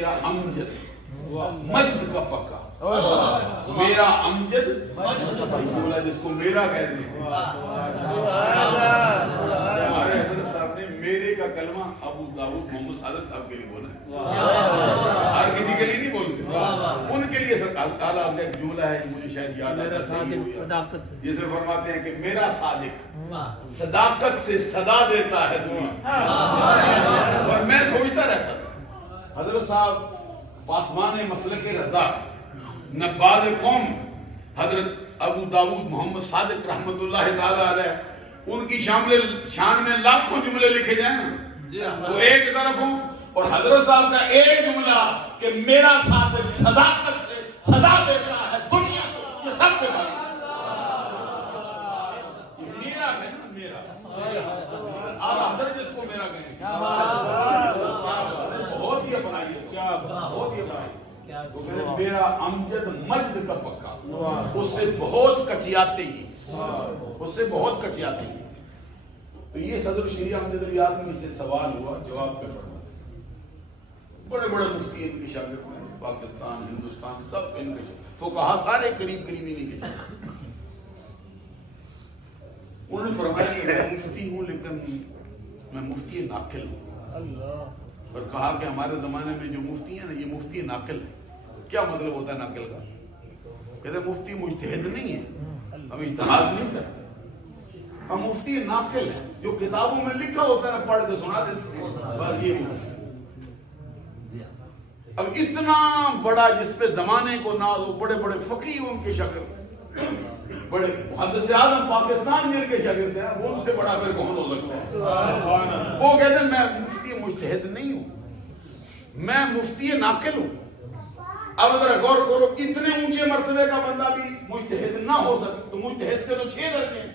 میرا امجد مجد کا پکا، میرا امجد جملہ جس کو میرا کہتے ہیں۔ ہمارے حضرت صاحب نے میرے کا کلمہ ابو داؤد محمد صادق صاحب کے لیے بولا ہے، ہر کسی کے لیے نہیں بولتے، ان کے لیے سر تعالیٰ کا ایک جملہ ہے مجھے شاید یاد آتا ہے، جسے فرماتے ہیں کہ میرا صادق صداقت سے صدا دیتا ہے دنیا۔ اور میں سوچتا رہتا تھا حضرت صاحب پاسبان مسلک رضا نباد قوم حضرت ابو داؤد محمد صادق رحمت اللہ تعالی علیہ، ان کی شان میں لاکھوں جملے لکھے جائیں نا، وہ ایک طرف ہوں، اور حضرت صاحب کا ایک جملہ کہ میرا صادق صداقت سے صدا دیتا ہے دنیا کو، یہ سب پہ بھائی میرا ہے نا، میرا آپ حضرت جس کو میرا کہیں بہت ہی اپنائیے، بہت ہی اپنائیے، میرا امجد مجد کا پکا، اس سے بہت کچیاتے ہی، اس سے بہت کچیاتے ہی۔ تو یہ صدر شریعہ امجد علی آدمی سے سوال ہوا، جواب پہ فرماتے ہیں بڑے بڑے مفتی ان کے شاگرد ہیں، پاکستان ہندوستان سب ان کے فقہا سارے قریب قریبی نہیں گئے۔ انہوں نے فرمایا کہ میں مفتی ہوں لیکن میں مفتی ناقل ہوں، اور کہا کہ ہمارے زمانے میں جو مفتی ہیں نا یہ مفتی ناقل ہے۔ کیا مطلب ہوتا ہے ناقل کا؟ کہتے ہیں مفتی مجتہد نہیں ہے، ہم اجتہاد نہیں کرتے، ہم مفتی ناقل ہے، جو کتابوں میں لکھا ہوتا ہے نا پڑھ کے سنا دیتے ہیں، بس یہ مفتی۔ اب اتنا بڑا جس پہ زمانے کو ناز ہو، بڑے بڑے فقیہ ان کے شاگرد، بڑے محدث اعظم پاکستان جن کے شاگرد ہیں، وہ ان سے بڑا پھر کون ہو سکتا ہے؟ وہ کہتے ہیں میں مفتی مجتہد نہیں ہوں، میں مفتی ناقل ہوں۔ اب ذرا غور کرو، اتنے اونچے مرتبے کا بندہ بھی مجتہد نہ ہو سکتا، تو مجتہد کے تو 6 درجے ہیں،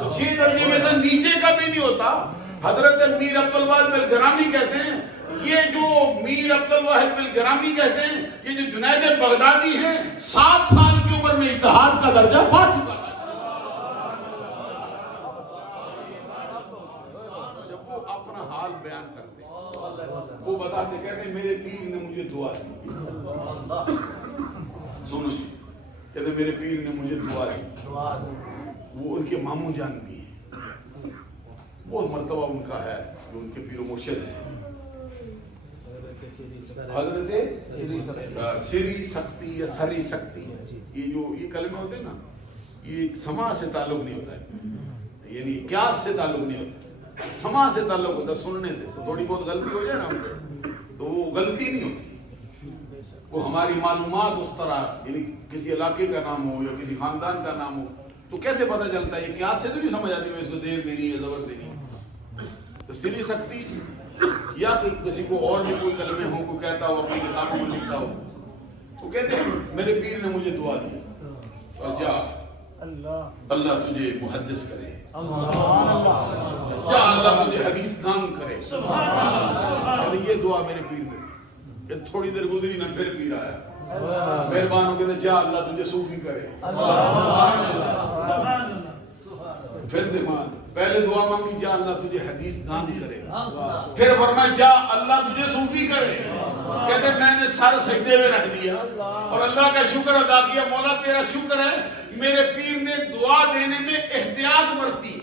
تو 6 درجے میں سے نیچے کا بھی نہیں ہوتا۔ حضرت میر عبدالواحد بلگرامی کہتے ہیں، یہ جو میر عبدالواحد بلگرامی کہتے ہیں، یہ جو جنید بغدادی ہیں 7 سال کی عمر میں اجتہاد کا درجہ پا چکا تھا۔ جب وہ اپنا حال بیان کرتے ہیں، وہ بتاتے کہتے ہیں میرے پیر نے مجھے دعا دی، سنو جی، کہتے میرے پیر نے مجھے دعا دی، وہ ان کے ماموں جان بھی ہیں، بہت مرتبہ ان کا ہے جو ان کے پیر و مرشد ہیں، حضرت سری سختی یا سری سختی، یہ جو یہ کلمہ ہوتے ہیں نا، یہ سماع سے تعلق نہیں ہوتا ہے، یعنی قیاس سے تعلق نہیں ہوتا، سماع سے تعلق ہوتا ہے، سننے سے۔ تھوڑی بہت غلطی ہو جائے نا ہم سے تو وہ غلطی نہیں ہوتی، وہ ہماری معلومات اس طرح، یعنی کسی علاقے کا نام ہو یا کسی خاندان کا نام ہو تو کیسے پتہ چلتا ہے؟ یہ قیاس سے تو نہیں سمجھ آتی ہے اس کو زیر دینی ہے زبر دینی ہے۔ تو سری سختی یا کسی کو اور بھی کوئی کلمے ہوں، کوئی کہتا ہو اپنی کتابوں میں لکھتا ہو، تو کہتے ہیں میرے پیر نے مجھے دعا دی، اور جا اللہ تجھے محدث کرے، یا اللہ تجھے حدیث دان کرے۔ اور یہ دعا میرے پیر نے دی کہ تھوڑی دیر گزری نہ پھر پیر آیا، مہربان ہو کہتے جا اللہ تجھے صوفی کرے۔ پھر دیکھو پہلے دعا مانگی جا اللہ تجھے حدیث دان کرے، پھر فرمایا جا اللہ تجھے صوفی کرے۔ کہتے میں نے سر سجدے میں رکھ دیا اور اللہ کا شکر ادا کیا، مولا تیرا شکر ہے میرے پیر نے دعا دینے میں احتیاط برتی،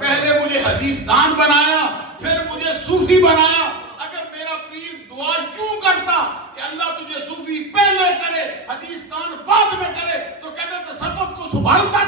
پہلے مجھے حدیث دان بنایا پھر مجھے صوفی بنایا۔ اگر میرا پیر دعا کیوں کرتا کہ اللہ تجھے صوفی پہلے کرے حدیث دان بعد میں کرے، تو کہتے تصوف کو سنبھالتا